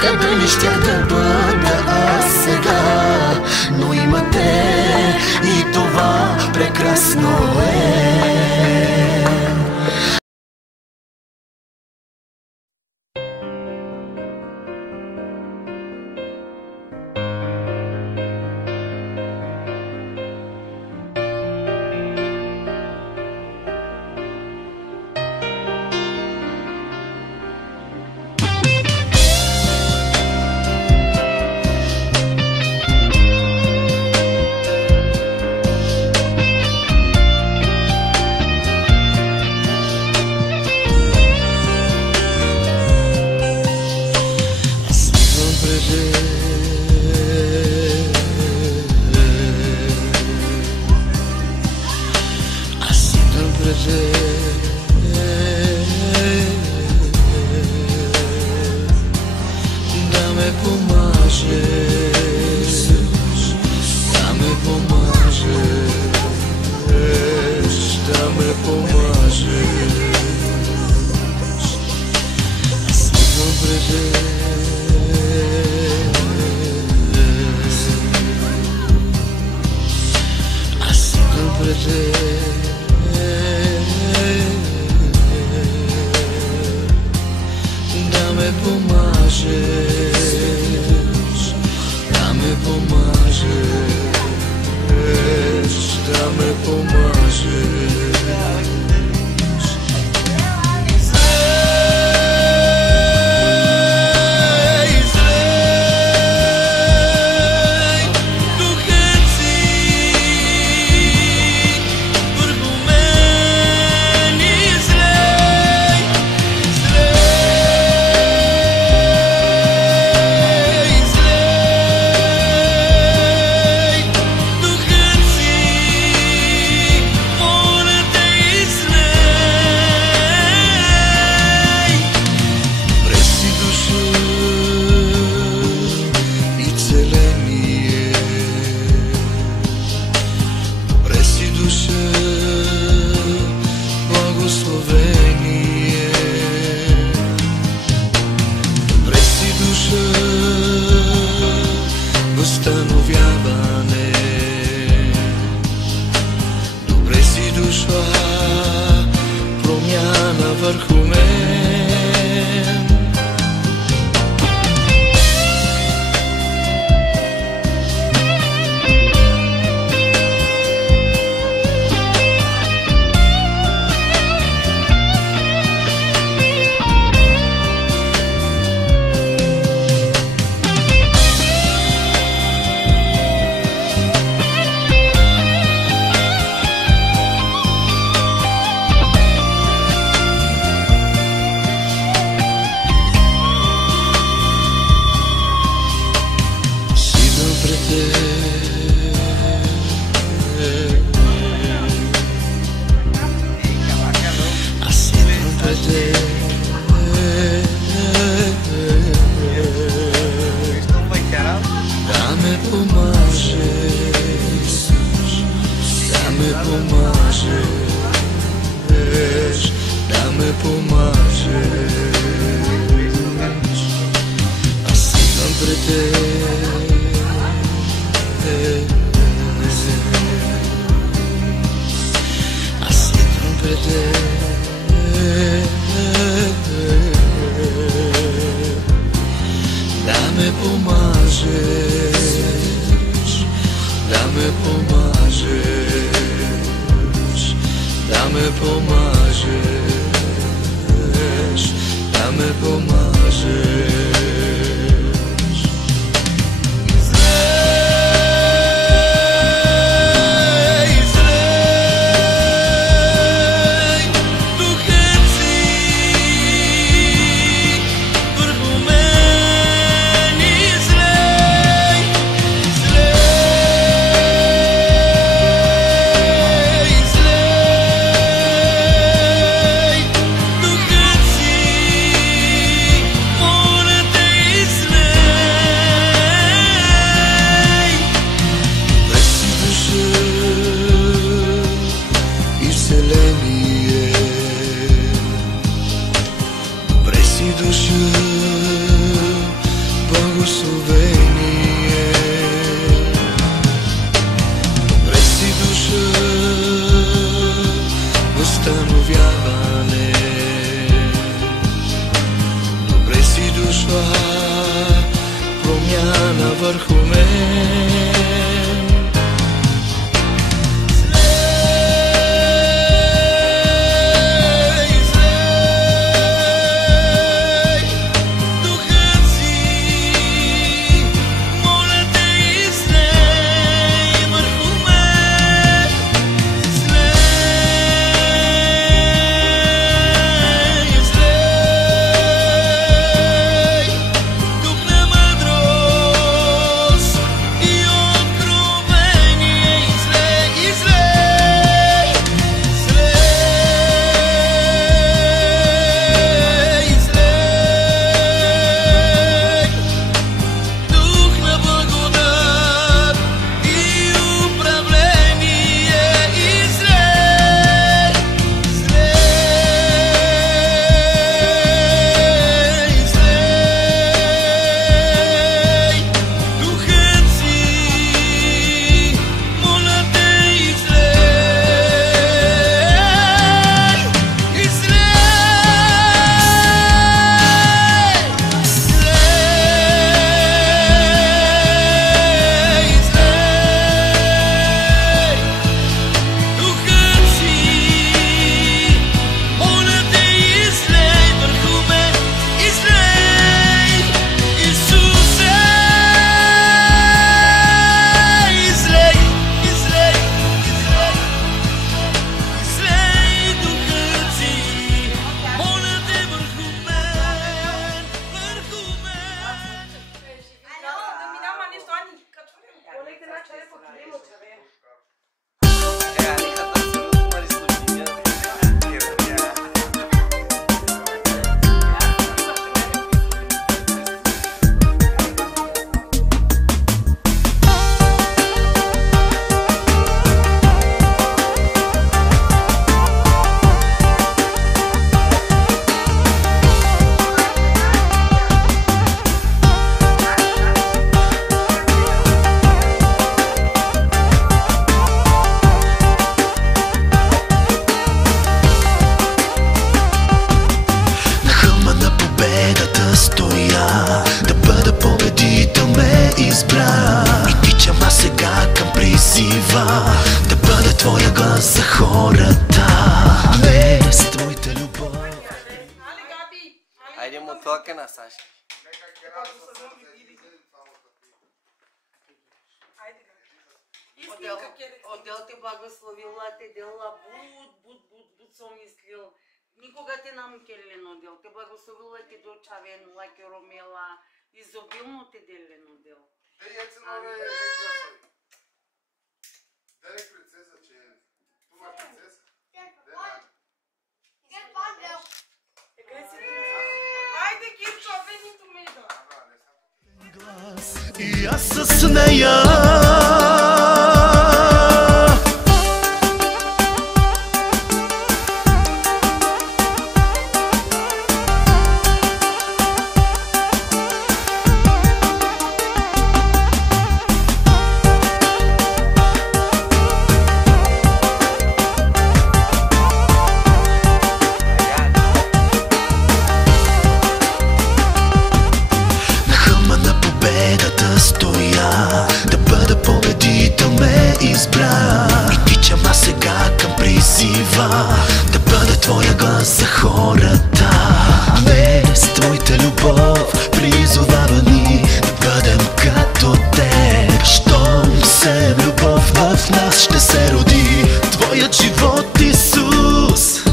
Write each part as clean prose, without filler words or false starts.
Къде ли щях да бъда аз сега? Но имате и това прекрасно е. Отдел те благословила, те делала буд съм мислил. Никога те намукелен отдел. Те благословила, те дочавен, лаки ромела, изобилно те делен отдел. Ей, яци нове е красови. Дай принцеса, че е. Тума принцеса. Хайде, Кирчо, бени ту мейда. И аз с нея да бъда твоя глас за хората. Не с твоята любов призовава ни да бъдем като теб. Щом се любов в нас ще се роди твоят живот, Исус.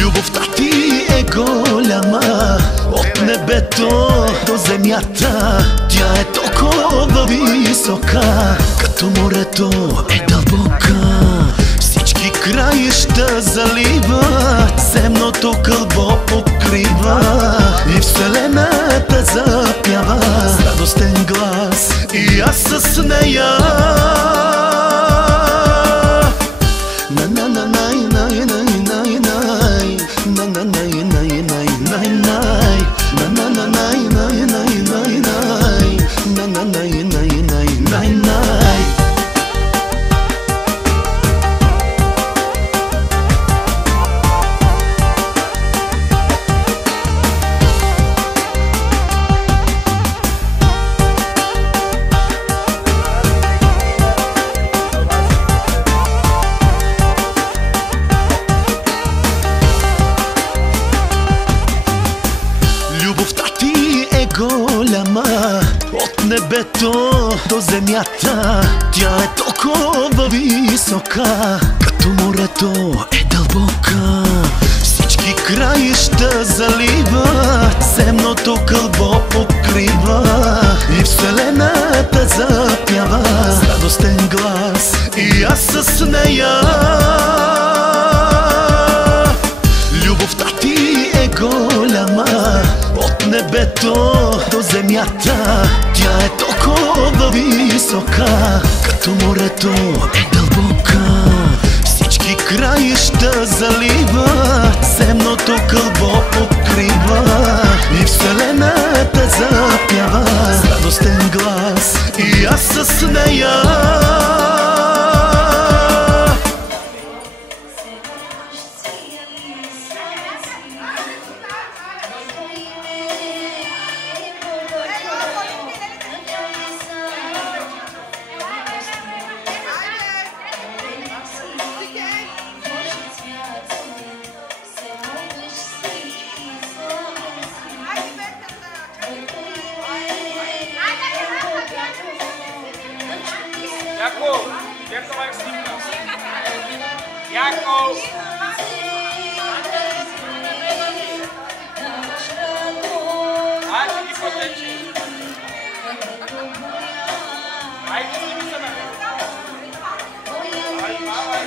Любовта ти е голяма, от небето до земята. Тя е толкова висока, като морето е дълбока. Всички краища заливат, земното кълбо покрива и вселената запява с радостен глас. И аз с нея морето до земята, тя е толкова висока, като морето е дълбока. Всички краища залива, земното кълбо покрива и вселената запява с радостен глас и аз с нея. Любовта ти е голяма, от небето до земята, тя е толкова висока, като морето е дълбока. Всички краища залива, земното кълбо покрива и вселената запява с радостен глас и аз с нея. Jakov, jak to jak snímka? Jakov! Ať ti potečí. Ať ti s nimi sebe. Ať mávaj,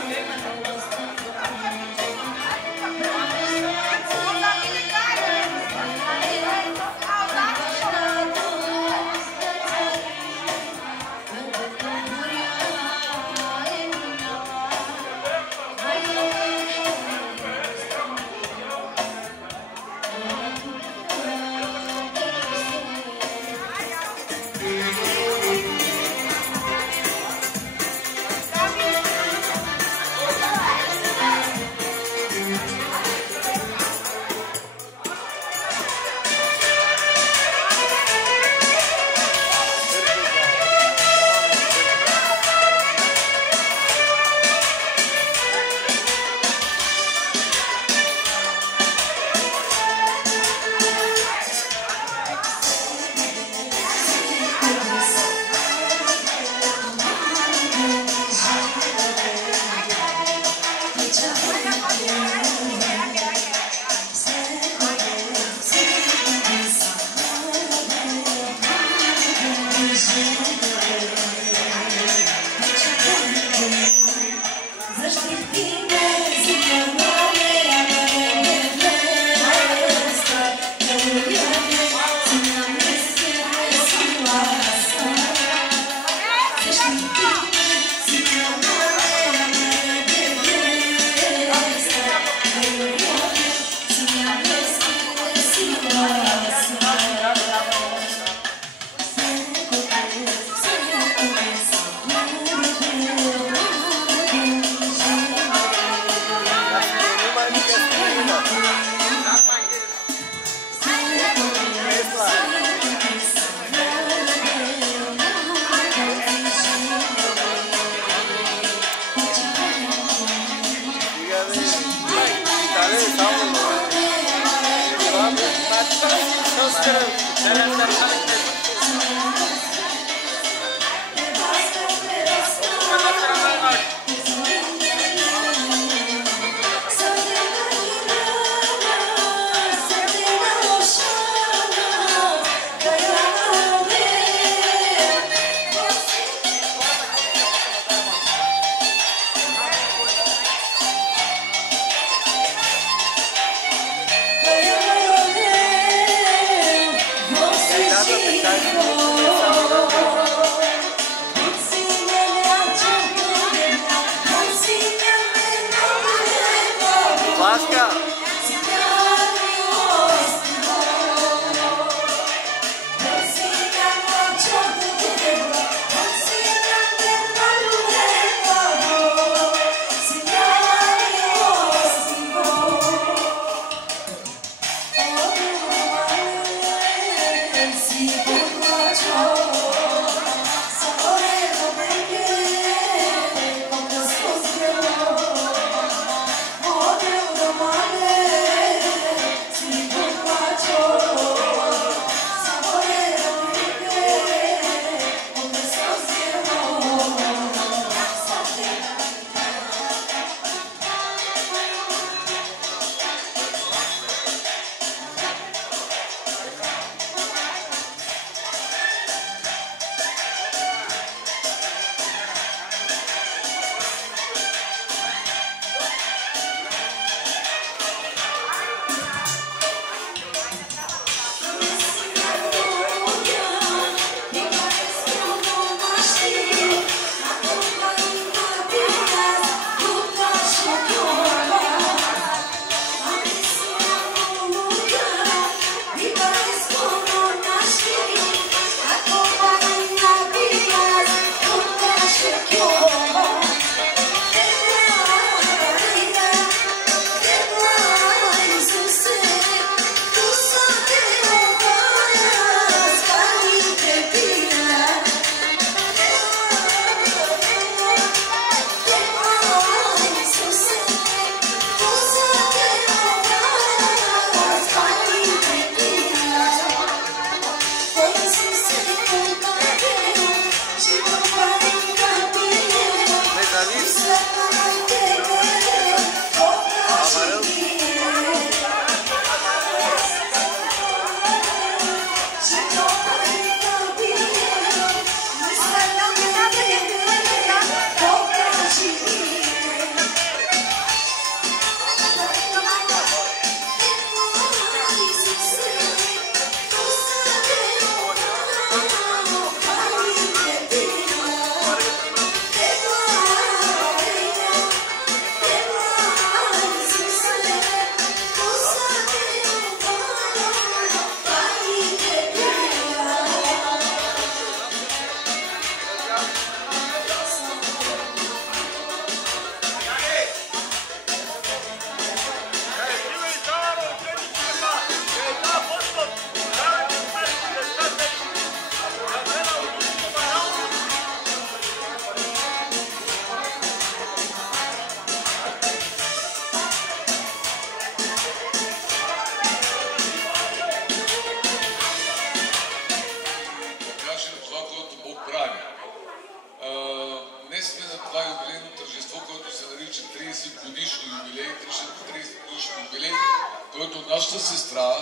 нашата сестра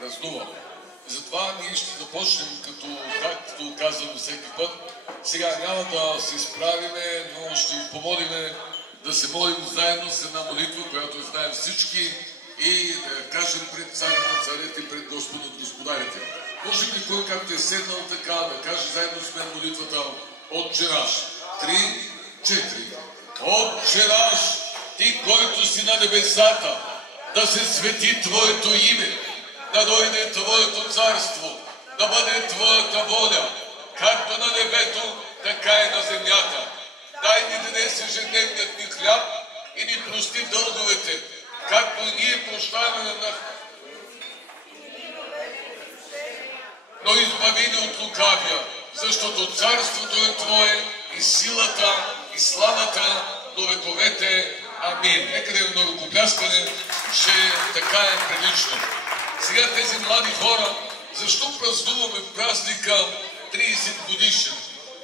празнува. Затова ние ще започнем, както казвам всеки път. Сега няма да се справиме, но ще ви помолиме да се молим заедно с една молитва, която знаем всички, и да кажем пред царя на царете и пред Господ от господарите. Може ли кой както е седнал така, да каже заедно с мен молитвата Отче наш? 3, 4. Отче наш, ти, който си на небесата, да се свети Твоето име, да дойде Твоето царство, да бъде Твоята воля, както на небето, така и на земята. Дай ни днес ежедневният ни хляб и ни прости дълговете, както и ние прощаваме на... Но избави ни от лукавия, защото царството е Твое и силата и славата до вековете. Амин. Нека да имаме ръкопляскане, че така е прилично. Сега тези млади хора, защо празнуваме празника 30 годишен?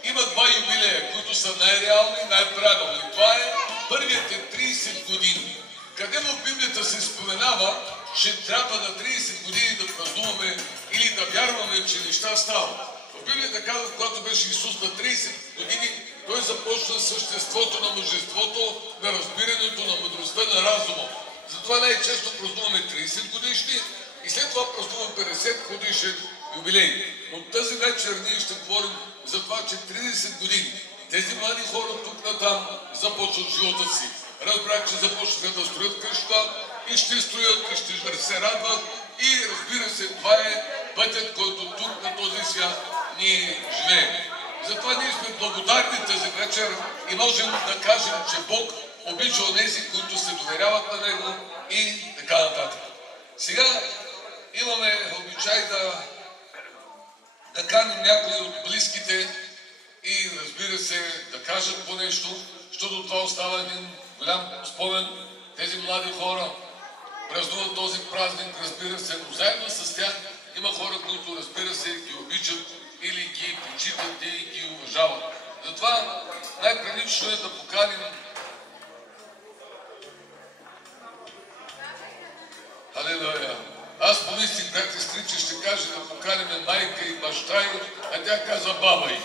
Има два юбилея, които са най-реални и най-правилни. Това е първият е 30 години. Къде в Библията се споменава, че трябва на 30 години да празнуваме или да вярваме, че неща стават? В Библията казва, когато беше Исус на 30 години, той започна съществото на мъжеството, на разбирането, на мъдростта, на разума. Затова най-често празнуваме 30 годишни и след това празнуваме 50 годишен юбилей. От тази вечер ние ще говорим за това, че 30 години тези млади хора тук натам започват живота си. Разбрах, че започнаха да строят къща и ще строят, и ще се радват. И разбира се, това е пътят, който тук на този свят ние живеем. Затова ние сме благодарни тази вечер и можем да кажем, че Бог обича онези, които се доверяват на Него и така нататък. Сега имаме обичай да каним някои от близките и разбира се да кажат по нещо, защото това остава един голям спомен. Тези млади хора празнуват този празник, разбира се, но заедно с тях има хора, които разбира се ги обичат или ги почитат и ги уважават. Затова най-прилично е да поканим Алелуя. Аз помислих, брат и сестри, че ще каже да поканим майка и баща й, а тя каза баба й.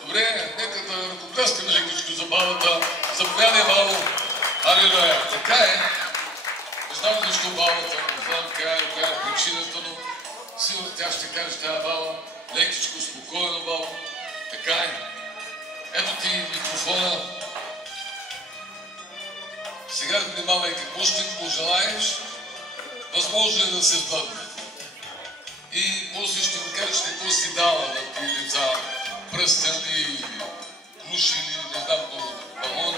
Добре, нека да ръкопляскаме лекичко за бабата. Заповядай, бабо. Алелуя. Така е. Не знам защо бабата, не знам коя е причината, но сигурно тя ще каже тази баба. Лекичко, спокойно, баба. Така е. Ето ти микрофона. Сега внимавай какво ще пожелаеш. Възможно е да се сбъдне. И после ще ми кажеш какво си дала на тези деца. Пръстени, клуши или не знам балон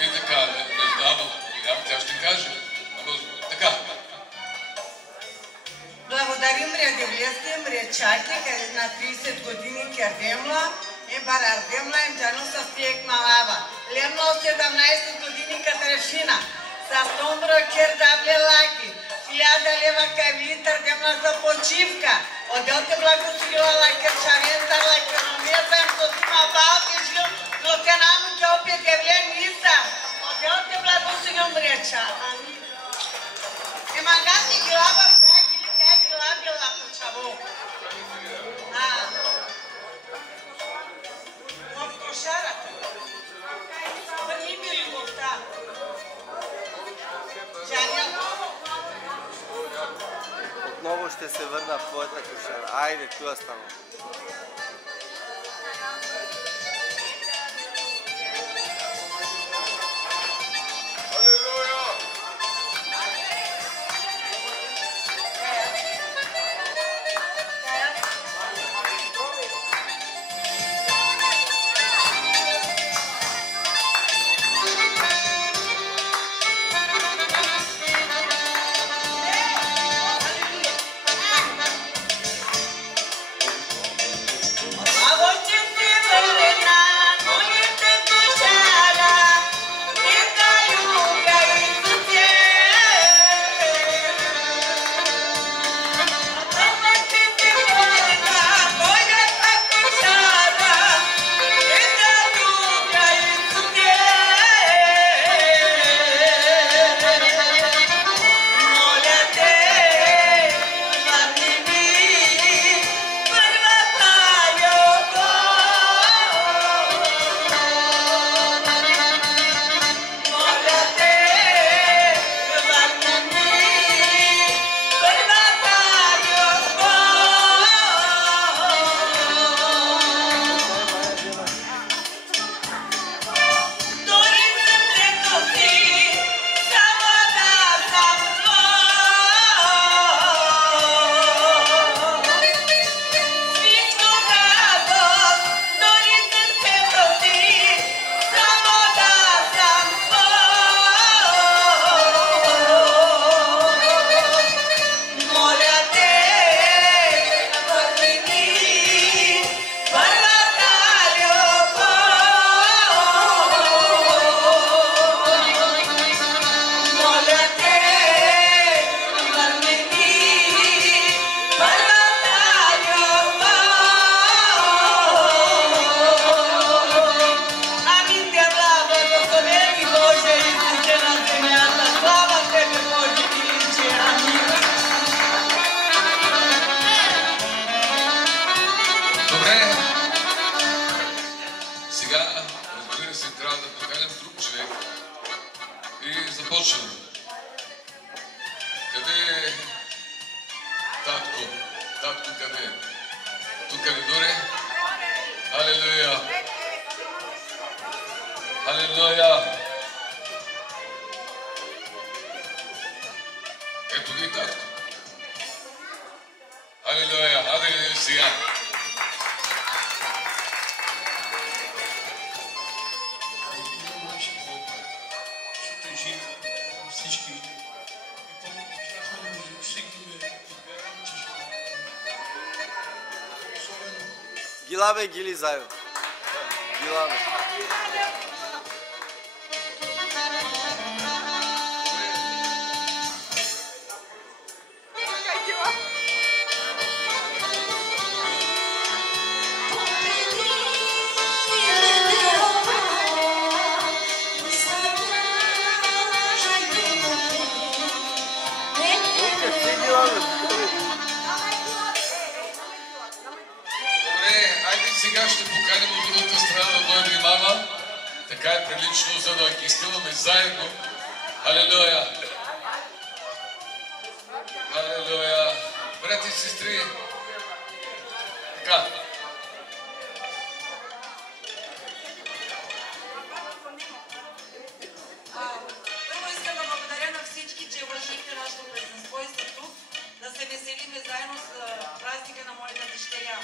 или така. Не знам, тя ще каже. Така. Благодарим Мрядевлевски, Мрячаки, на 30 години Кердемла и Барардемла и Джану с Тиек Малава. Лемно 17 години Катрешина. С Томбра Кердабле Лаки. 1000 лева кавилитър демна за почивка. Отдел те благословила Лакерчавен, Лакеромета, Сотима Балти жил, но те нам ке опет Евлен Ниса. Отдел те благословил Мряча. Имагати глава била почаво. В кошарата. Върни ми любовта. Отново ще се върна в твоята кошара. Айде, чува стана. Добре. Сега, разбира се, трябва да поканем друг човек. И започваме. Къде е татко? Татко къде е? Тук ли горе? Алелуя! Алелуя! Ето ги татко. Алелуя! Хайде сега. Гилабе, Гили Заева. Гилабе. Сега ще поканим от другата страна да дойде и мама. Така е прилично, за да ги изпиваме заедно. Алелуя! Алелуя! Брати и сестри, така. Първо искам да благодаря на всички, че уважихте нашето празненство и сте тук, да се веселиме заедно с празника на моята дъщеря.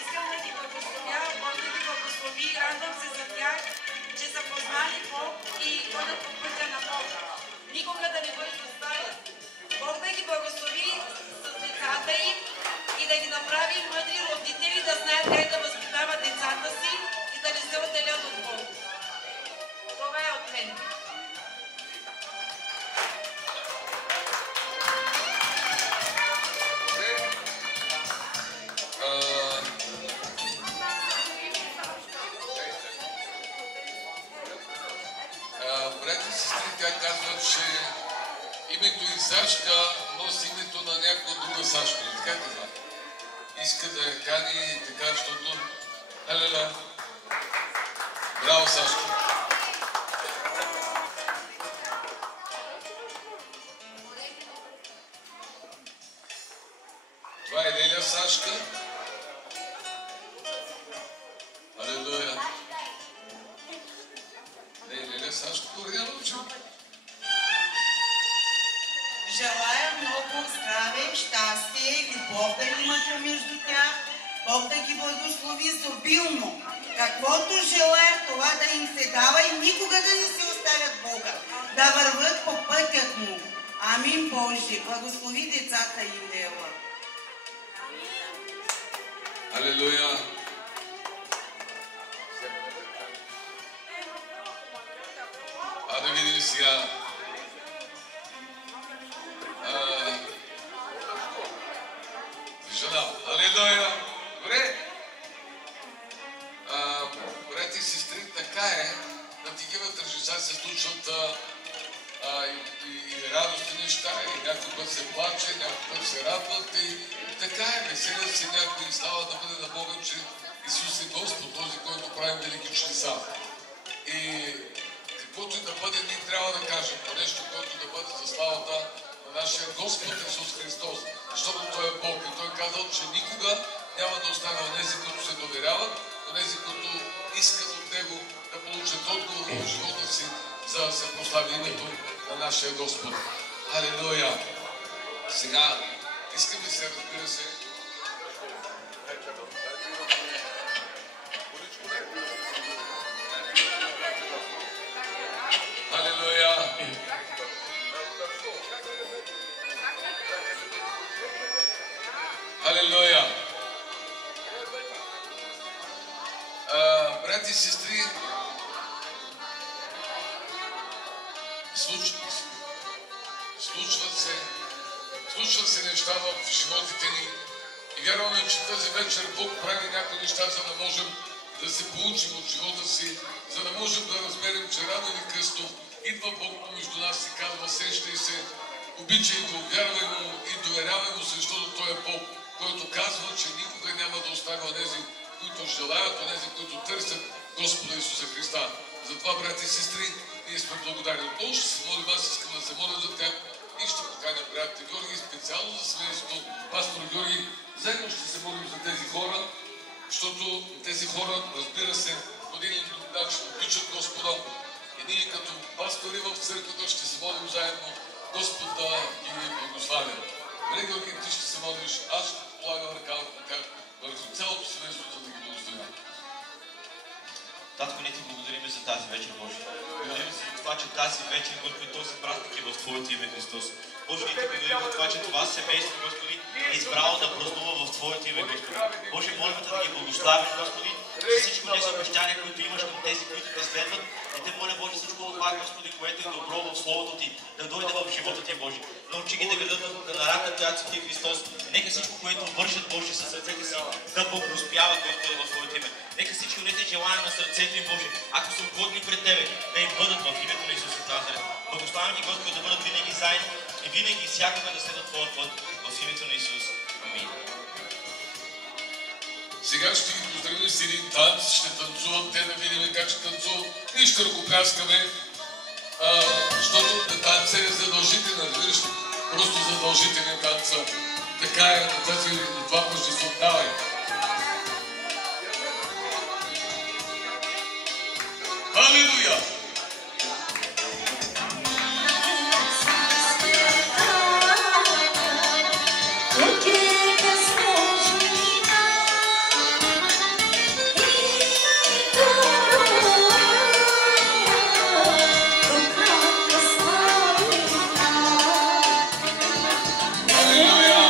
Искам да ги благословя, Бог да ги благослови, радвам се за тях, че са познали Бог и ходят по пътя на Бога. Никога да не бъдат оставят. Бог да ги благослови с децата им и да ги направи мъдри родители, да знаят как да възпитават децата си и да не се отделят от Бог. Това е от мен. Брати и сестри, тя казва, че името и Сашка носи името на някаква друга Сашка. Така казва. Иска да я кани така, защото... Алелуя! Браво, Сашка! Това е Леля Сашка. Алелуя! Леля Сашка, добре научи. Желая много здраве, щастие и любов да имате между тях. Бог да ги благослови изобилно. Каквото желаят, това да им се дава и никога да не се оставят Бога. Да върват по пътят му. Амин, Боже. Благослови децата им, Дела. Алелуя! А да видим сега. Жена. Алелуя! Добре. Брати и сестри, така е. На такива тържества се случват и радостни неща, и някой път се плаче, някой път се радват и така е. Веселят се някой и слава да бъде на Бога, че Исус е Господ, този, който прави велики чудеса. И каквото и да бъде, ние трябва да кажем по нещо, което да бъде за славата на нашия Господ Исус Христос. Защото Той е Бог и Той казал, че никога няма да оставя онези, които се доверяват, онези, които искат от Него да получат отговор в живота си, за да се прослави името на нашия Господ. Алелуя! Сега искаме се, разбира се, Алелуя! Алелуя! Брати и сестри, случват се неща в животите ни и вярваме, че тази вечер Бог прави някои неща, за да можем да се получим от живота си, за да можем да разберем, че рано или късно идва Бог помежду нас и казва: сещай се, обичай го, вярвай му и доверявай му, защото Той е Бог, който казва, че никога няма да оставя онези, които желаят, онези, които търсят Господа Исуса Христа. Затова, брати и сестри, ние сме благодарни. Отново ще се молим, аз искам да се моля за тях и ще поканя братите Георги, специално за семейството, пастор Георги. Заедно ще се молим за тези хора, защото тези хора, разбира се, по един или друг начин обичат Господа. И ние като пастори в църквата ще се молим заедно Господ да ги благославя. Добре, Георги, ти ще се молиш, аз ще полагам ръка върху цялото семейството да ги благословя. Татко, ние ти благодарим за тази вечер, Боже. Благодарим се за това, че тази вечер, Господи, този празник е в Твоето име, Христос. Боже, ние ти благодарим за това, че това семейство, Господи, е избрало да празнува в Твоето име, Господи. Боже, молим те да ги благославиш, Господи, за всичко тези обещания, които имаш към тези, които те следват. И те моля, Боже, всичко това, Господи, което е добро в Словото Ти, да дойде в живота Ти, Боже. Научи ги да гледат на рака, която си Ти, Христос. Нека всичко, което вършат, Боже, със сърцете си, да благоуспяват, Господи, в Твоето име. Нека всички от тези желания на сърцето им, Боже, ако са угодни пред Тебе, да им бъдат в името на Исус Назарет. Благославям Ти, Господи, да бъдат винаги заедно и винаги всякога да следват Твоя път в името на Исус. Амин. Сега ще ги поздравим с един танц, ще танцуват те, да видим как ще танцуват. Ние ще ръкопляскаме, защото танца е задължителен, разбираш, просто задължителен танца. Така е на това пъщество. Давай! Алилуя! Алилуя!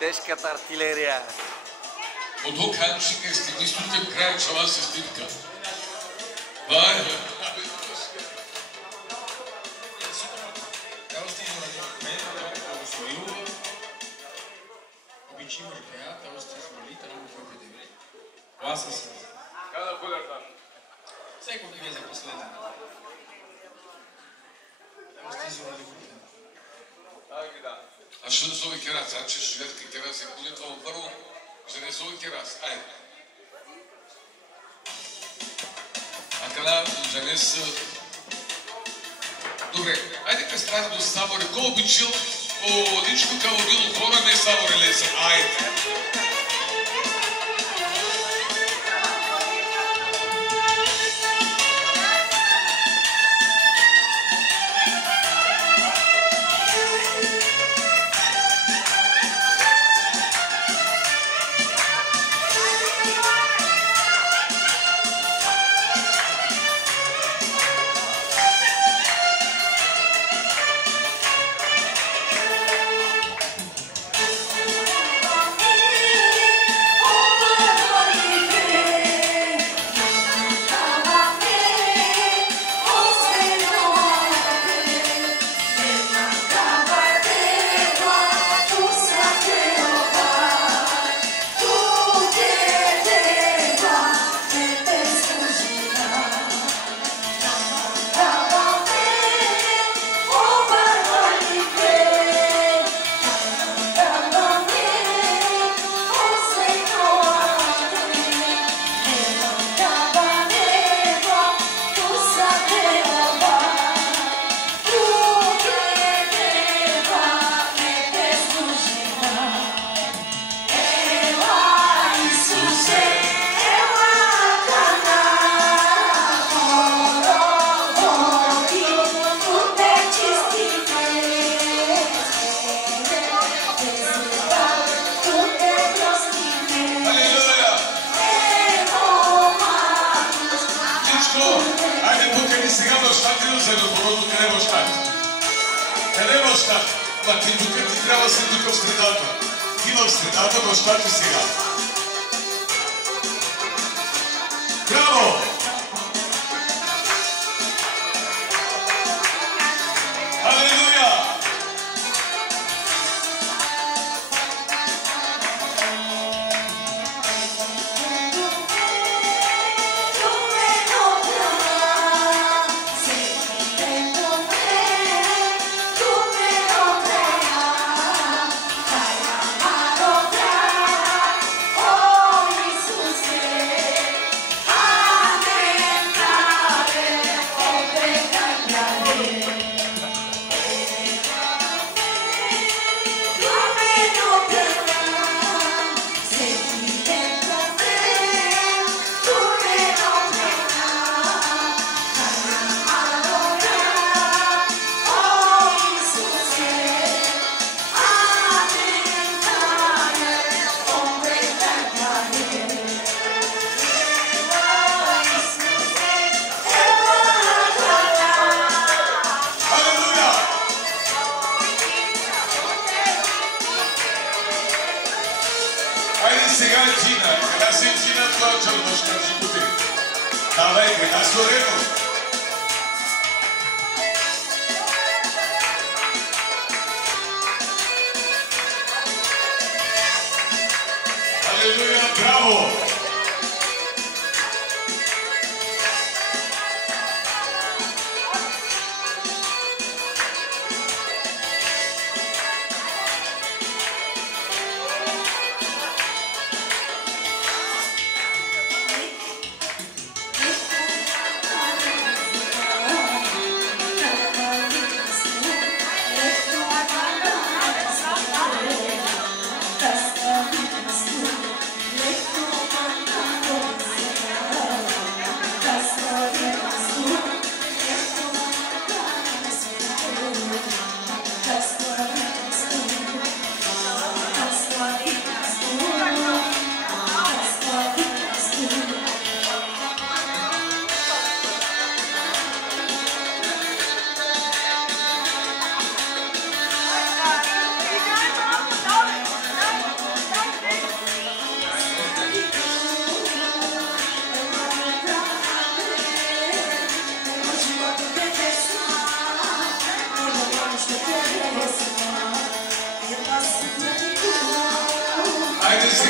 Тежката артилерия. От Ханчик е стилистите край чала се стивка. Бай! Всеко ги за последно. А що зови керас? А че шведки керас е молитва първо? Ще не зови керас. Айде. А когда жене са... Добре, айде къс трябва да Саворе. Ко обичил о личко каво било хора не Саворе леса. Айде.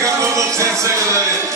сега много от сърце да даде.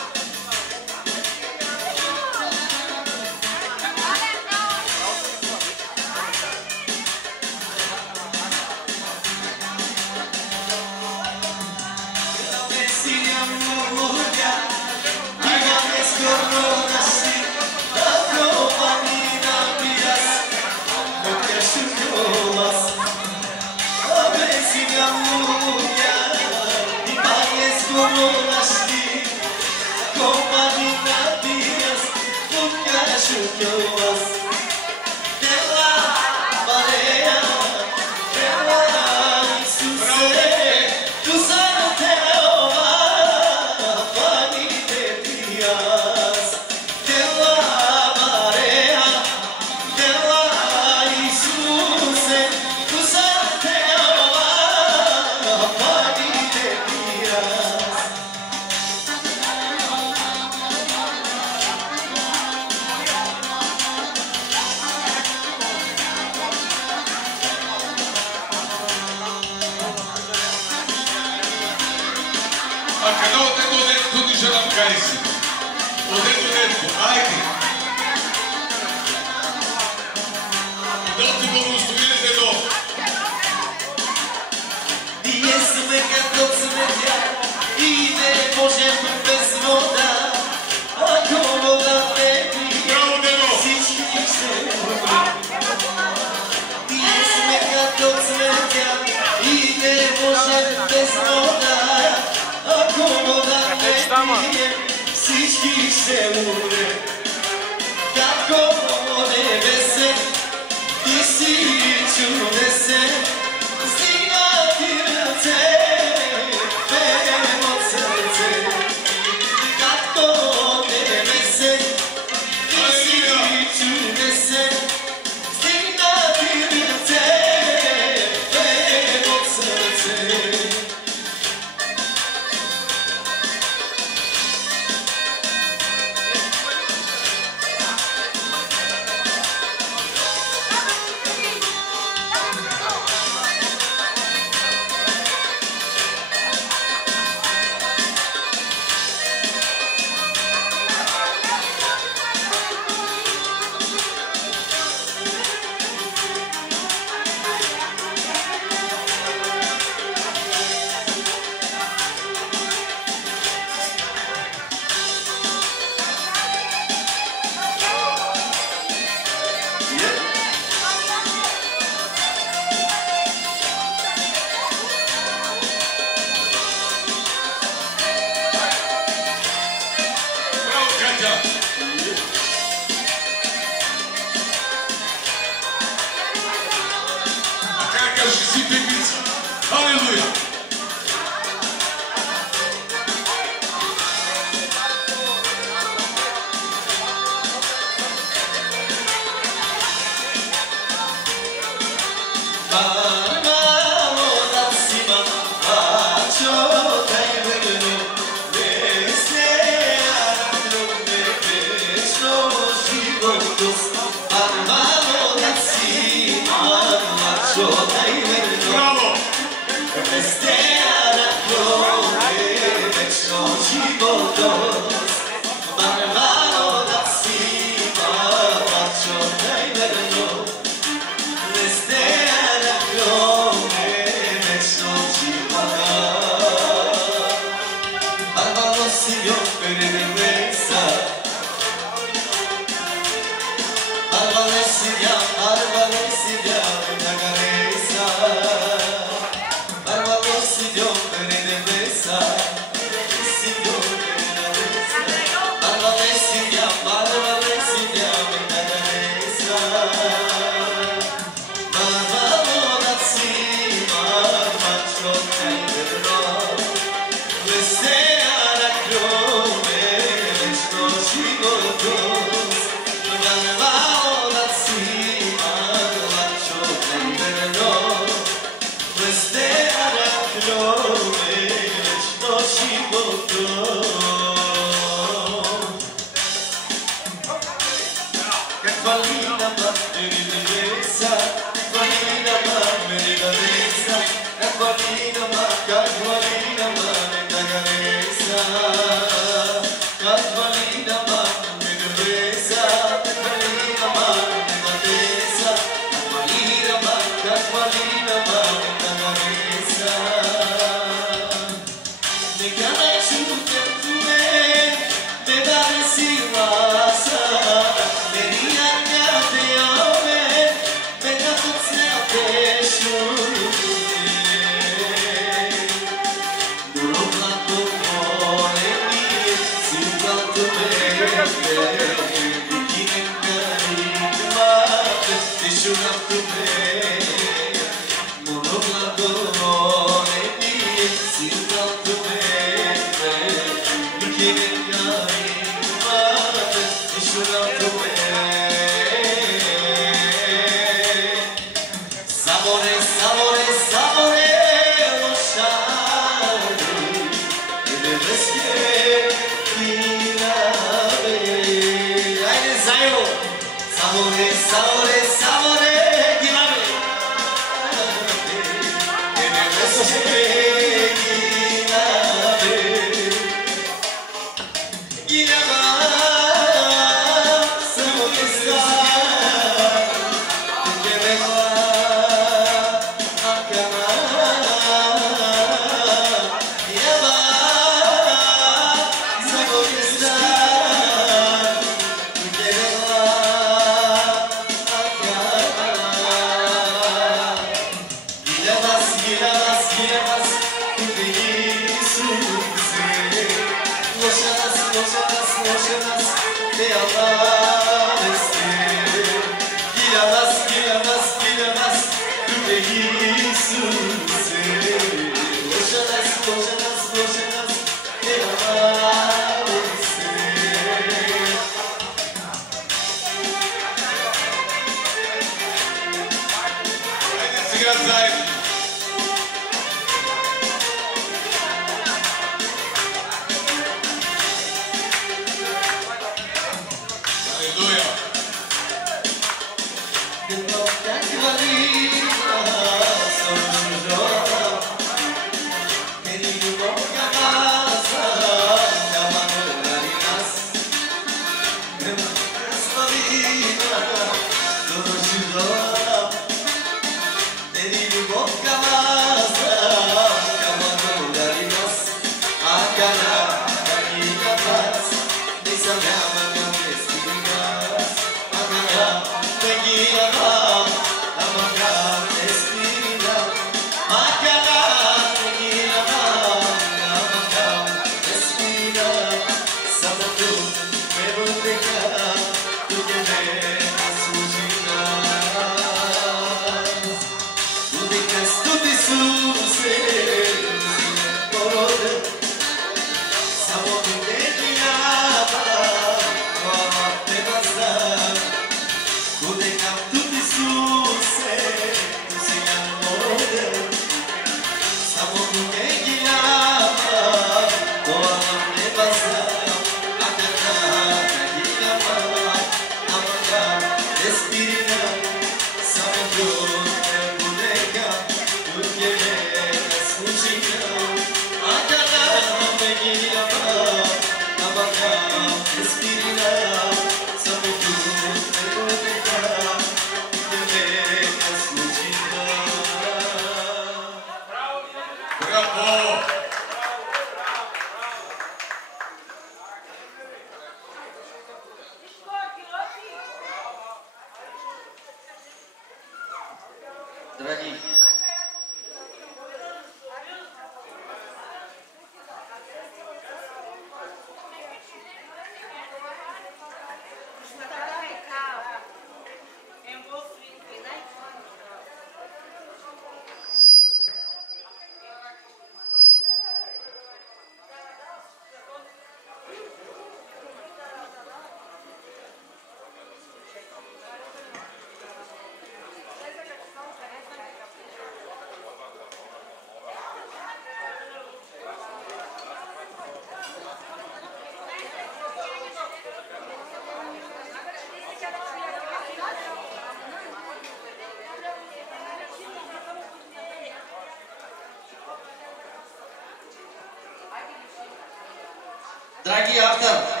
Драги автор!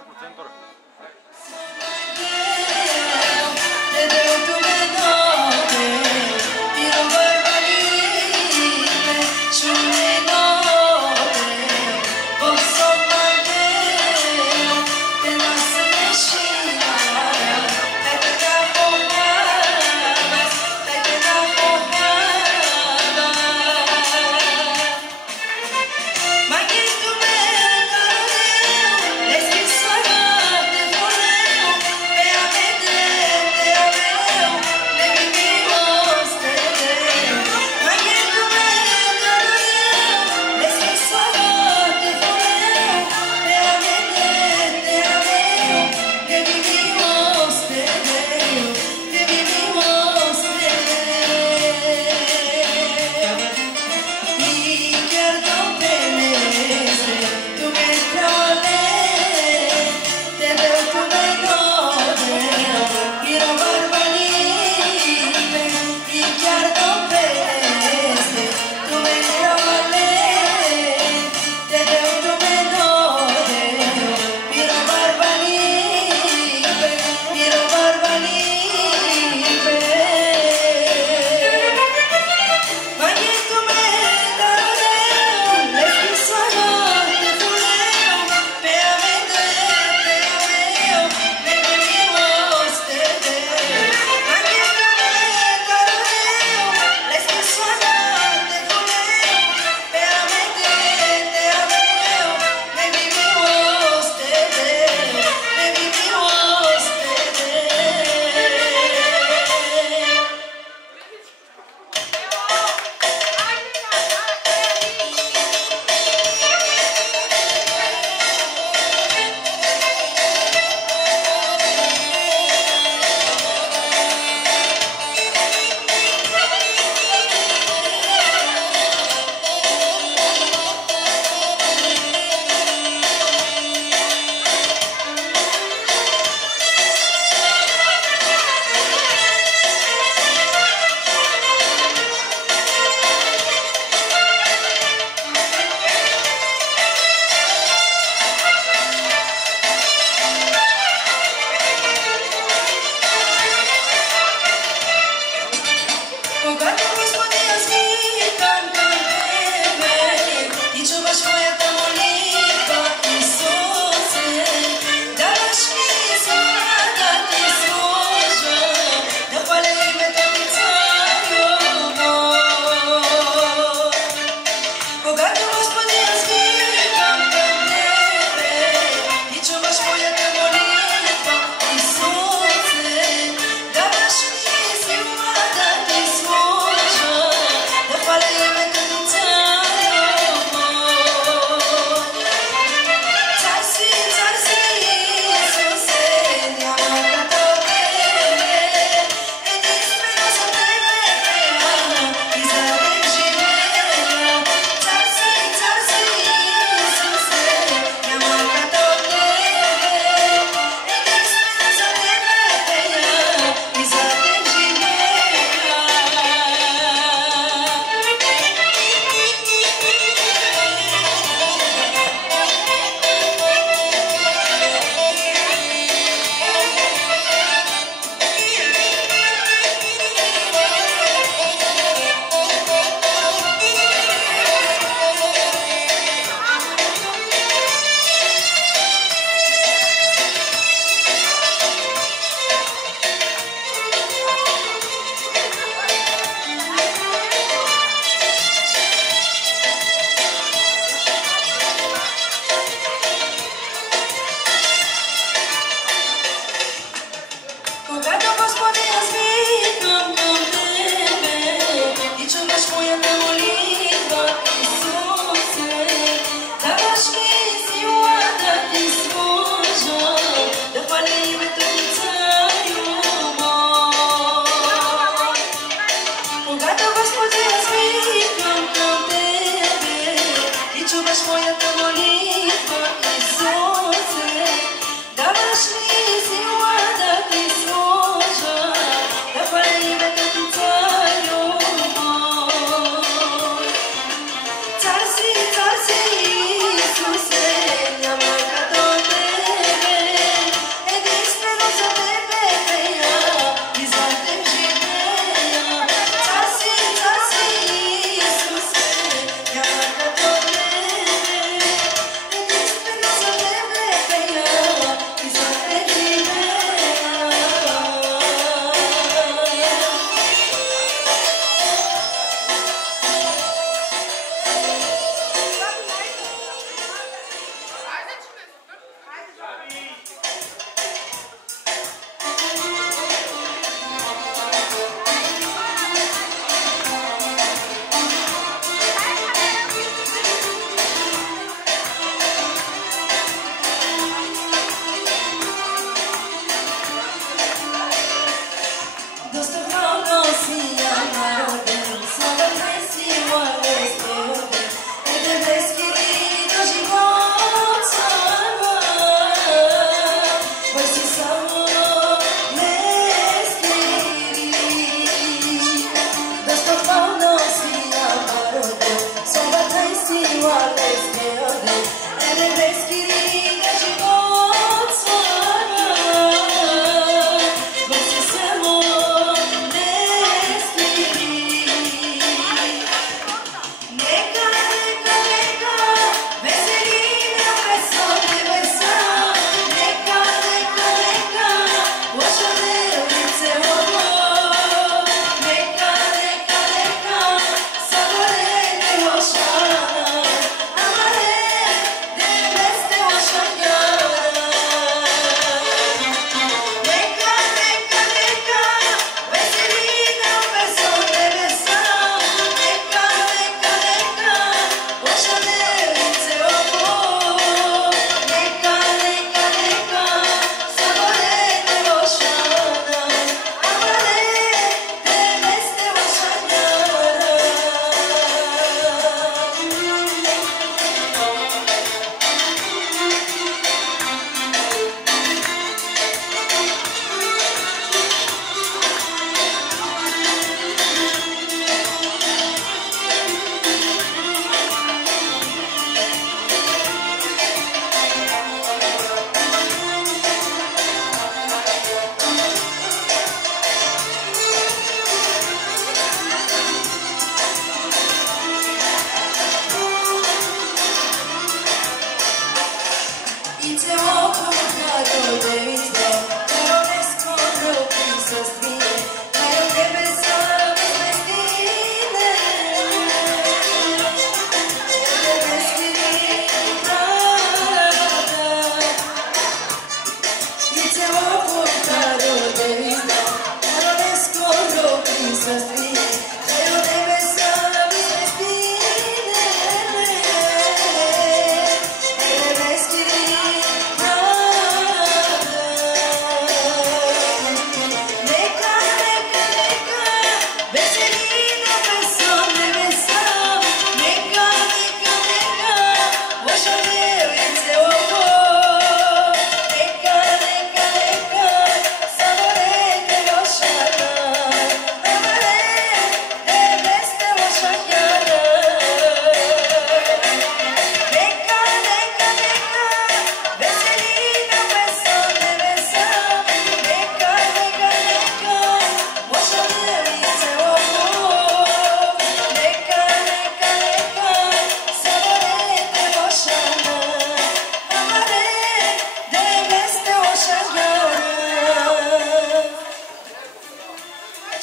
por centro. Ma che tu me, caro Dio,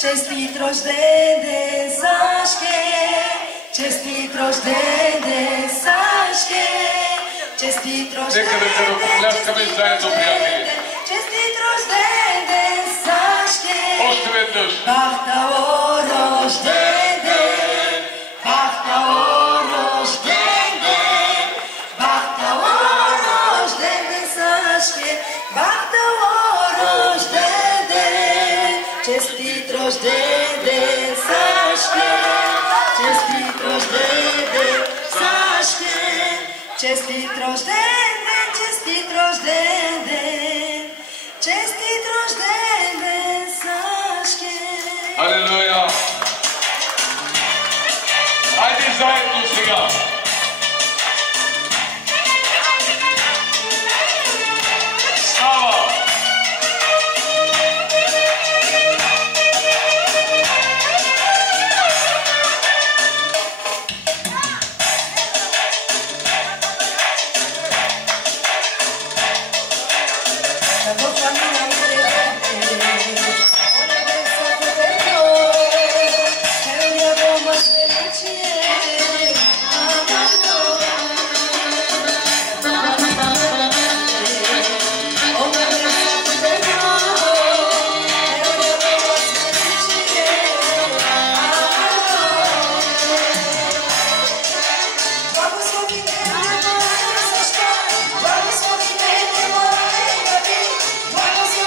Честит рожден ден, Сашке! Честит рожден ден, Сашке! Честит рожден Нека да се ръкопляскаме заедно, приятели. Честит рожден ден, Сашке! Още веднъж. Бахтало рожден ден! Бахтало рожден ден! Бахтало рожден ден, Сашке! Бахтало рожден ден! Честит рожден ден, Сашке! Честит рожден ден, Сашке! Честит рожден ден, честит рожден ден! Честит рожден ден, Сашке! Алелуя! Хайде заедно сега! Слава! Благослови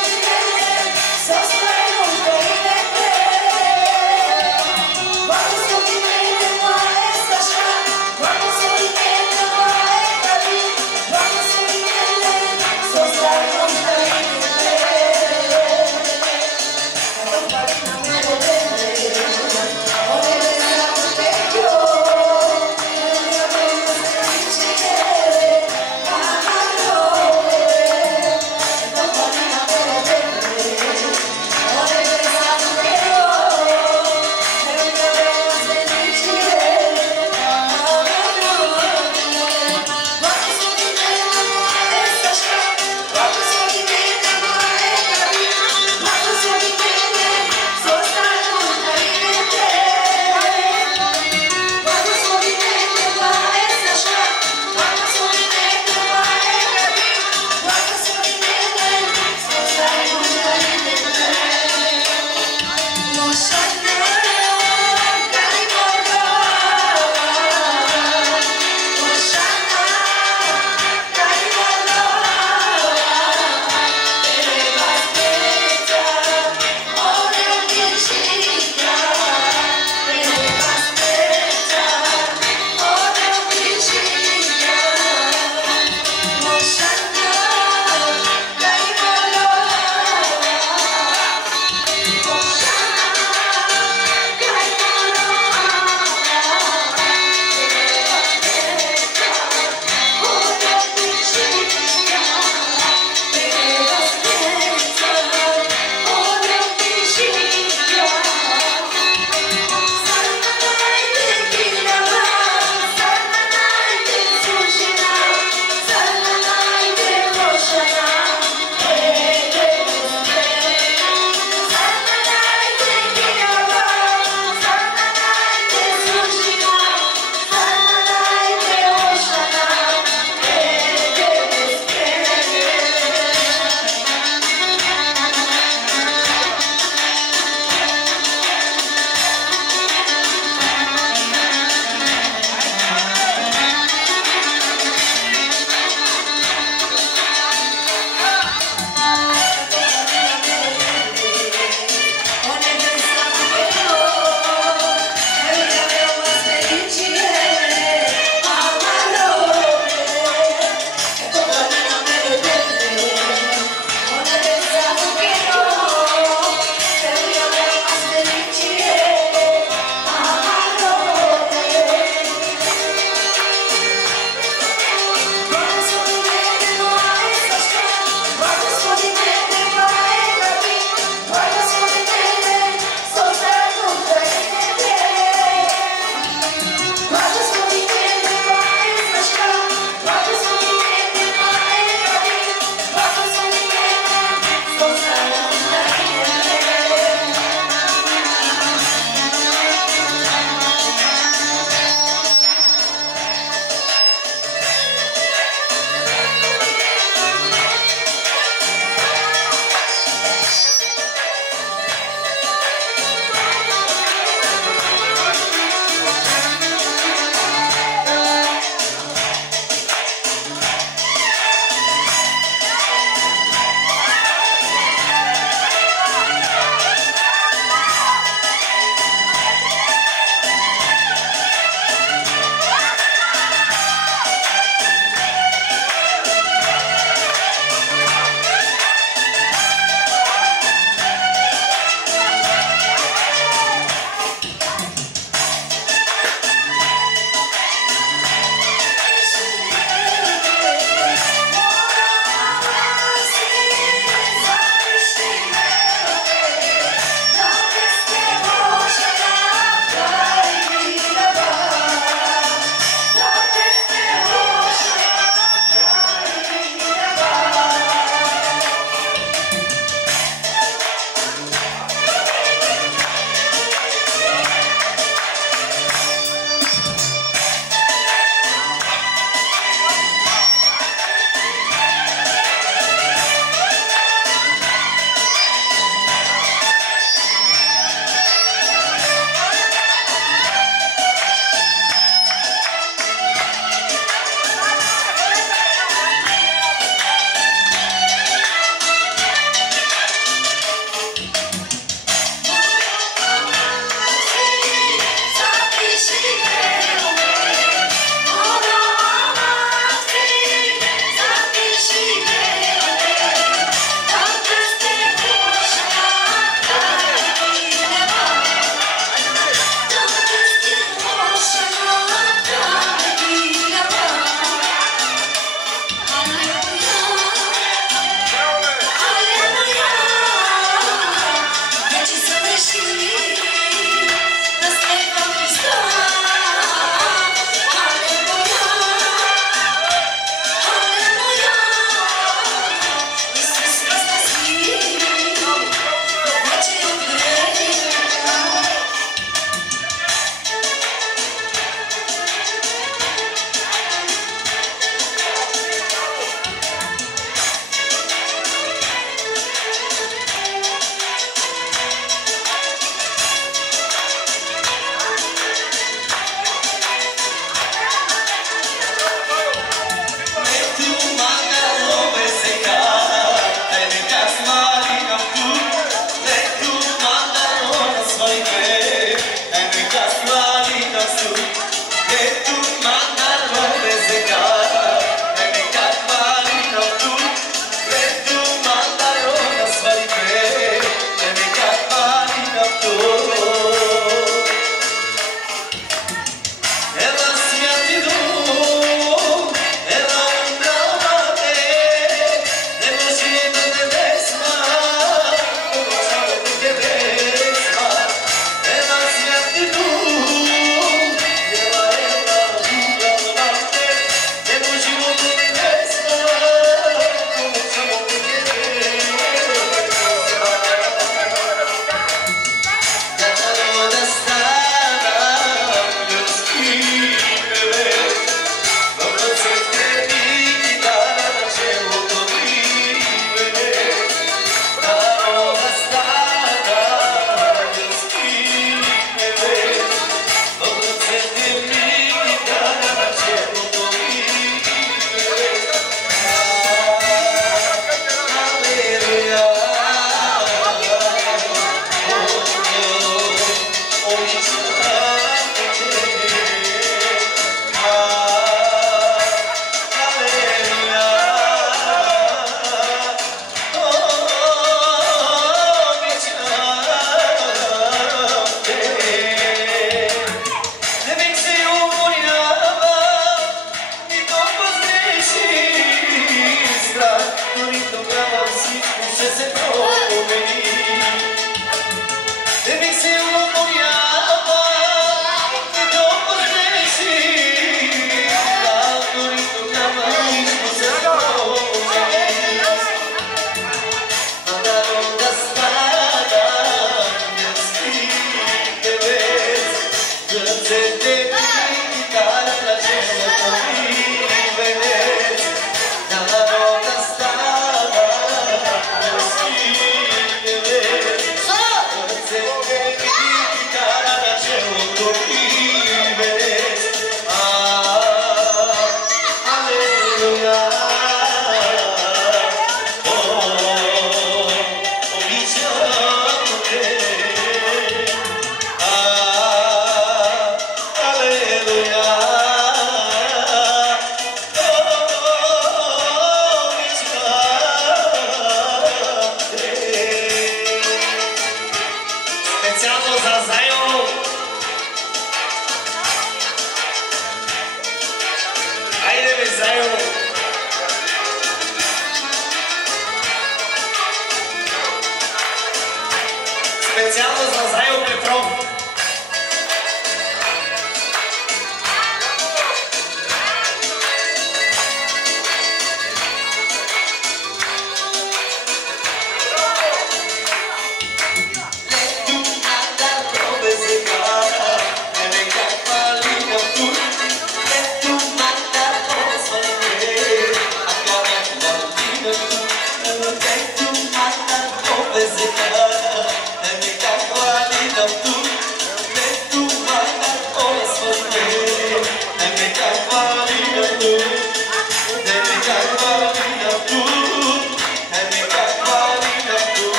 Специално за Зайл Петров.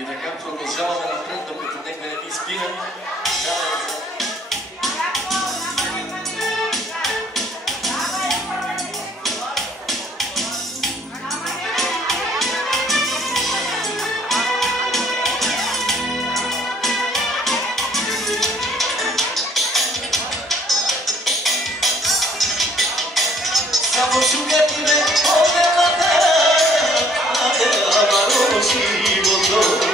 И така продължаваме напред, докато нека не ви спира. Само шугати ме обелата, амаро живото.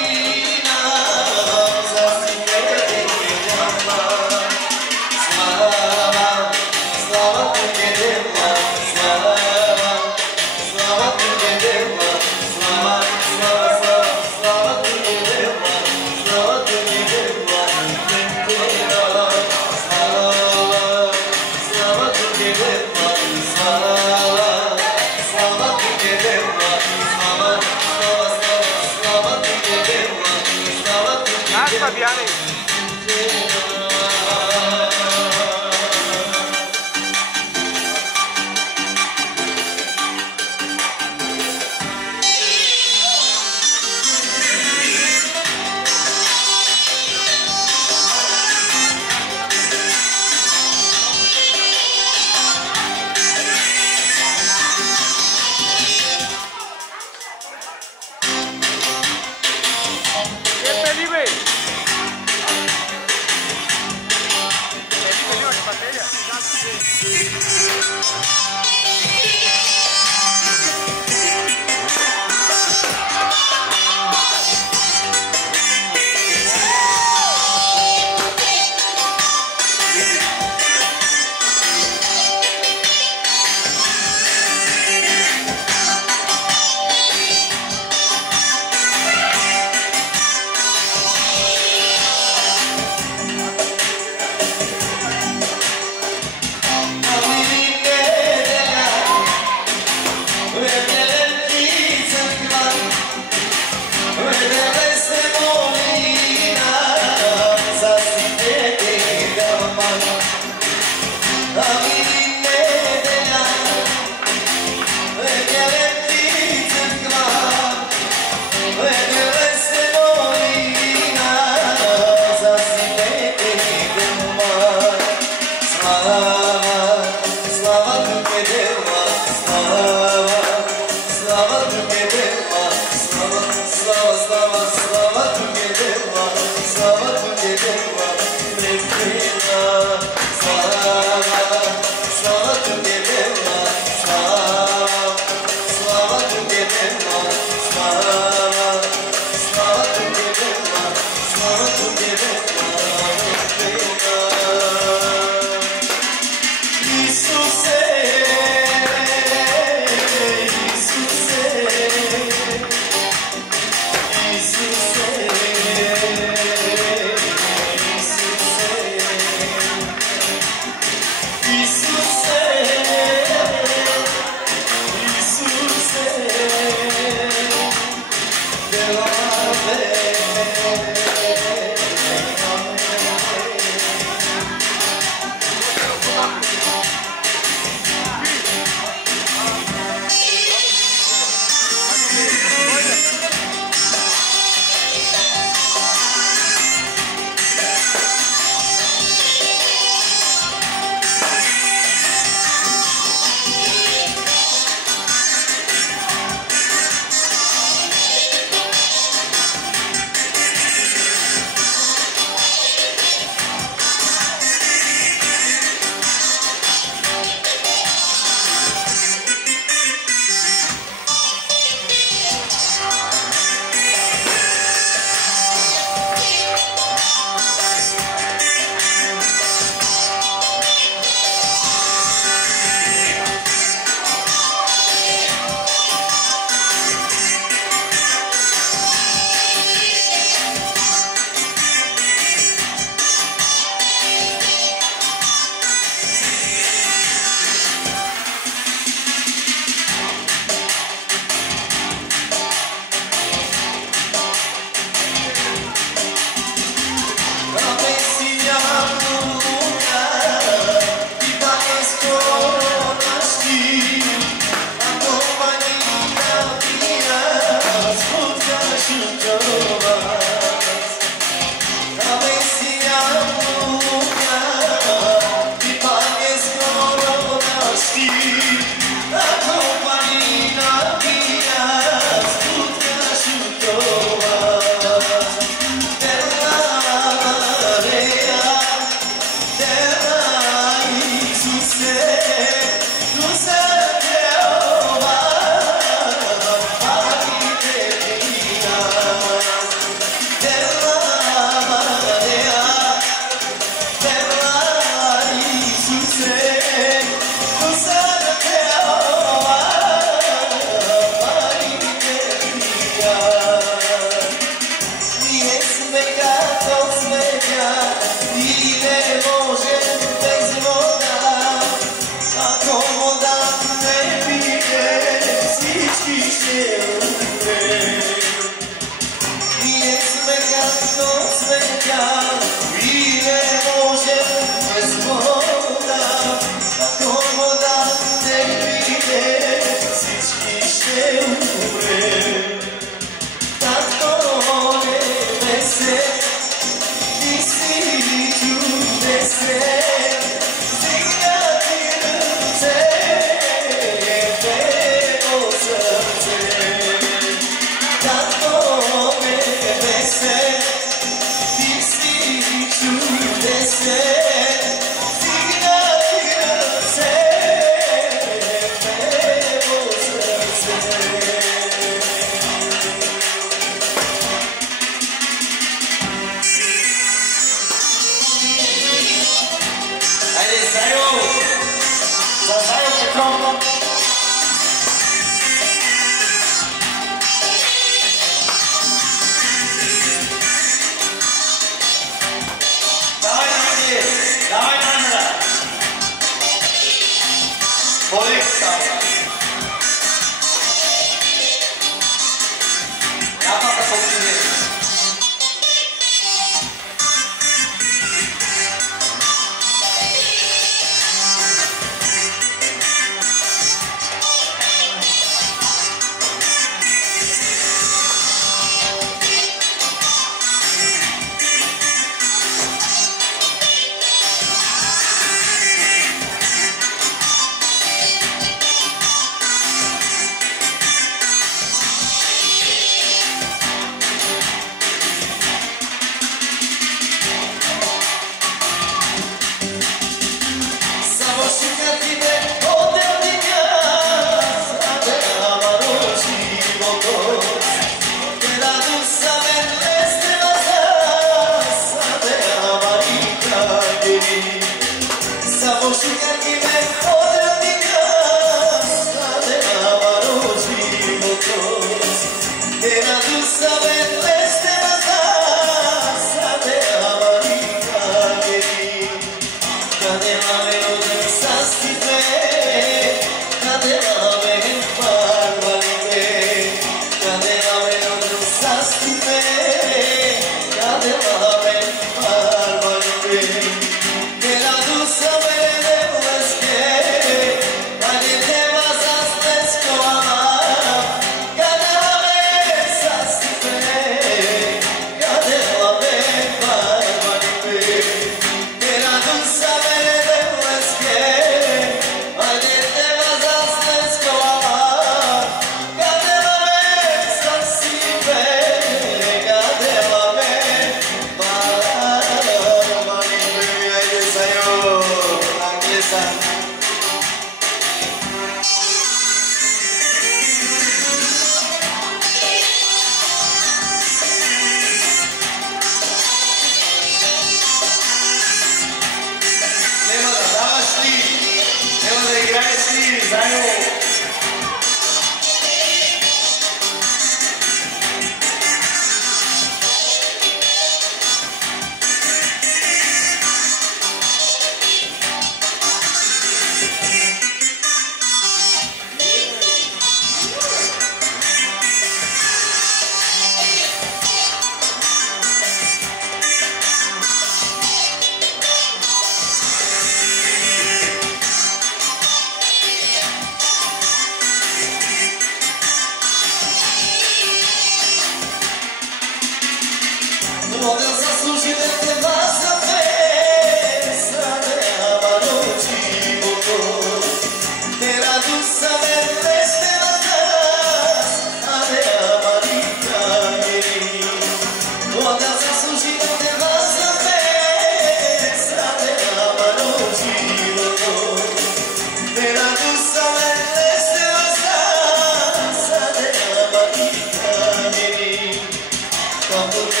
Come